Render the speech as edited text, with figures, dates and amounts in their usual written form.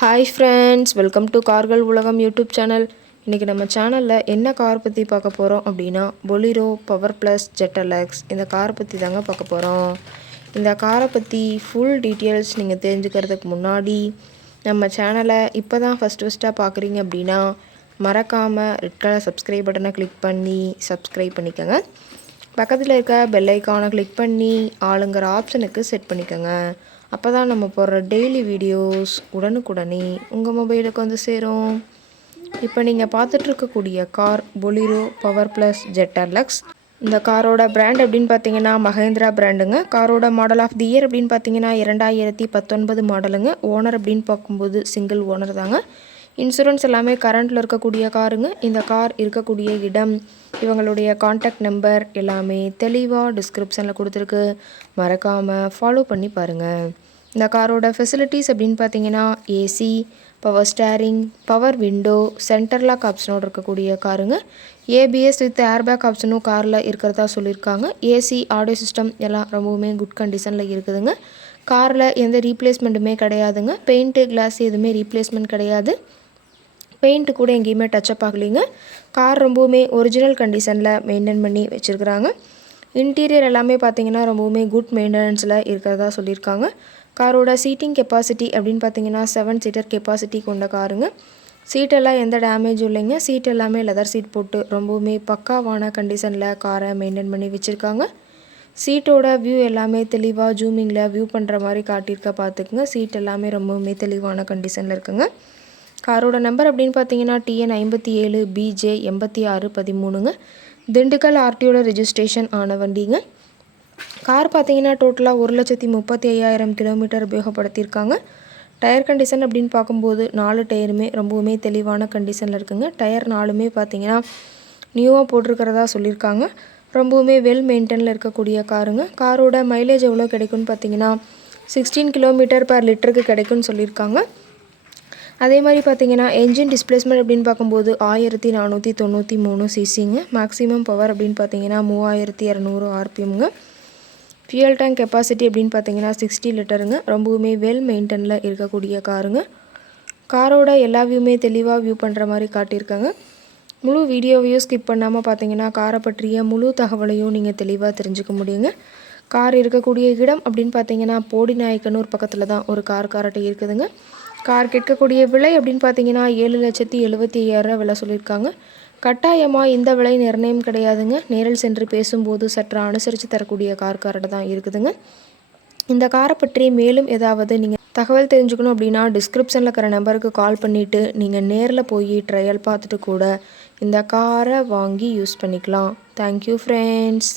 Hi friends, welcome to கார்கள் உலகம் YouTube channel. இன்றைக்கி நம்ம சேனலில் என்ன கார் பற்றி பார்க்க போகிறோம் அப்படின்னா, பொலிரோ பவர் ப்ளஸ் ஜெட்டலக்ஸ் இந்த காரை பற்றி தாங்க பார்க்க போகிறோம். இந்த காரை பற்றி ஃபுல் டீட்டெயில்ஸ் நீங்கள் தெரிஞ்சுக்கிறதுக்கு முன்னாடி நம்ம சேனலை இப்போ தான் ஃபஸ்ட்டாக பார்க்குறீங்க அப்படின்னா மறக்காமல் ரெட் கலர் சப்ஸ்கிரைப் பட்டனை கிளிக் பண்ணி சப்ஸ்கிரைப் பண்ணிக்கோங்க. பக்கத்தில் இருக்க பெல் ஐக்கானை கிளிக் பண்ணி ஆளுங்கிற ஆப்ஷனுக்கு செட் பண்ணிக்கோங்க. அப்போ தான் நம்ம போடுற டெய்லி வீடியோஸ் உடனுக்குடனே உங்கள் மொபைலுக்கு வந்து சேரும். இப்போ நீங்கள் பார்த்துட்ருக்கக்கூடிய கார் பொலிரோ பவர் ப்ளஸ் ஜெட்டலக்ஸ். இந்த காரோட பிராண்ட் அப்படின்னு பார்த்தீங்கன்னா மஹேந்திரா பிராண்டுங்க. காரோட மாடல் ஆஃப் தி இயர் அப்படின்னு பார்த்தீங்கன்னா 2019 மாடலுங்க. ஓனர் அப்படின்னு பார்க்கும்போது சிங்கிள் ஓனர் தாங்க. இன்சூரன்ஸ் எல்லாமே கரண்ட்டில் இருக்கக்கூடிய காருங்க. இந்த கார் இருக்கக்கூடிய இடம், இவங்களுடைய காண்டாக்ட் நம்பர் எல்லாமே தெளிவாக டிஸ்கிரிப்ஷனில் கொடுத்துருக்கு. மறக்காமல் ஃபாலோ பண்ணி பாருங்கள். இந்த காரோட ஃபெசிலிட்டிஸ் அப்படின்னு பார்த்தீங்கன்னா AC, power steering, power window, centre lock ஆப்ஷனோடு இருக்கக்கூடிய காருங்க. ஏபிஎஸ் வித் ஏர்பேக் ஆப்ஷனும் காரில் இருக்கிறதா சொல்லியிருக்காங்க. ஏசி, ஆடியோ சிஸ்டம் எல்லாம் ரொம்பவுமே குட் கண்டிஷனில் இருக்குதுங்க. காரில் எந்த ரீப்ளேஸ்மெண்ட்டுமே கிடையாதுங்க. பெயிண்ட்டு, கிளாஸ் எதுவுமே ரீப்ளேஸ்மெண்ட் கிடையாது. பெயிண்ட்டு கூட எங்கேயுமே டச்சப் ஆகலைங்க. கார் ரொம்பவுமே ஒரிஜினல் கண்டிஷனில் மெயின்டைன் பண்ணி வச்சுருக்குறாங்க. இன்டீரியர் எல்லாமே பார்த்திங்கன்னா ரொம்பவுமே குட் மெயின்டெனன்ஸில் இருக்கிறதா சொல்லியிருக்காங்க. காரோட சீட்டிங் கெப்பாசிட்டி அப்படின்னு பார்த்தீங்கன்னா 7 சீட்டர் கெப்பாசிட்டி கொண்ட காருங்க. சீட்டெல்லாம் எந்த டேமேஜும் இல்லைங்க. சீட் எல்லாமே லெதர் சீட் போட்டு ரொம்பவுமே பக்காவான கண்டிஷனில் காரை மெயின்டைன் பண்ணி வச்சுருக்காங்க. சீட்டோட வியூ எல்லாமே தெளிவாக ஜூமிங்கில் வியூ பண்ணுற மாதிரி காட்டியிருக்க பார்த்துக்குங்க. சீட் எல்லாமே ரொம்பவுமே தெளிவான கண்டிஷனில் இருக்குங்க. காரோட நம்பர் அப்படின்னு பார்த்தீங்கன்னா TN 57 BJ 8613ங்க. திண்டுக்கல் ஆர்டிஓட ரெஜிஸ்ட்ரேஷன் ஆன வண்டிங்க. கார் பார்த்தீங்கன்னா டோட்டலாக 1,35,000 கிலோமீட்டர் உபயோகப்படுத்தியிருக்காங்க. டயர் கண்டிஷன் அப்படின்னு பார்க்கும்போது 4 டயருமே ரொம்பவுமே தெளிவான கண்டிஷனில் இருக்குங்க. டயர் 4மே பார்த்தீங்கன்னா நியூவாக போட்டிருக்கிறதா சொல்லியிருக்காங்க. ரொம்பவுமே வெல் மெயின்டெனில் இருக்கக்கூடிய காருங்க. காரோட மைலேஜ் எவ்வளோ கிடைக்குன்னு பார்த்தீங்கன்னா 16 கிலோமீட்டர் பர் லிட்டருக்கு கிடைக்குன்னு சொல்லியிருக்காங்க. அதே மாதிரி பார்த்தீங்கன்னா என்ஜின் டிஸ்பிளேஸ்மெண்ட் அப்படின்னு பார்க்கும்போது 1493 சிசிங்க. மேக்ஸிமம் பவர் அப்படின்னு பார்த்தீங்கன்னா 3200 RPMங்க. ஃபியூயல் டேங்க் கெப்பாசிட்டி அப்படின்னு பார்த்தீங்கன்னா 60 லிட்டருங்க. ரொம்பவுமே வெல் மெயின்டெனில் இருக்கக்கூடிய காருங்க. காரோட எல்லா வியூமே தெளிவாக வியூ பண்ணுற மாதிரி காட்டியிருக்காங்க. முழு வீடியோவையும் ஸ்கிப் பண்ணாமல் பார்த்தீங்கன்னா காரை பற்றிய முழு தகவலையும் நீங்கள் தெளிவாக தெரிஞ்சுக்க முடியுங்க. கார் இருக்கக்கூடிய இடம் அப்படின்னு பார்த்தீங்கன்னா போடிநாயக்கனூர் பக்கத்தில் தான் ஒரு கார்கிட்ட இருக்குதுங்க. கார் கேட்கக்கூடிய விலை அப்படின்னு பார்த்தீங்கன்னா 7,75,000 விலை சொல்லியிருக்காங்க. கட்டாயமாக இந்த விலை நிர்ணயம் கிடையாதுங்க. நேரில் சென்று பேசும்போது சற்று அனுசரித்து தரக்கூடிய கார்கிட்ட தான் இருக்குதுங்க. இந்த காரை பற்றி மேலும் ஏதாவது நீங்கள் தகவல் தெரிஞ்சுக்கணும் அப்படின்னா டிஸ்கிரிப்ஷனில் இருக்கிற நம்பருக்கு கால் பண்ணிவிட்டு நீங்கள் நேரில் போய் ட்ரையல் பார்த்துட்டு கூட இந்த காரை வாங்கி யூஸ் பண்ணிக்கலாம். Thank you friends.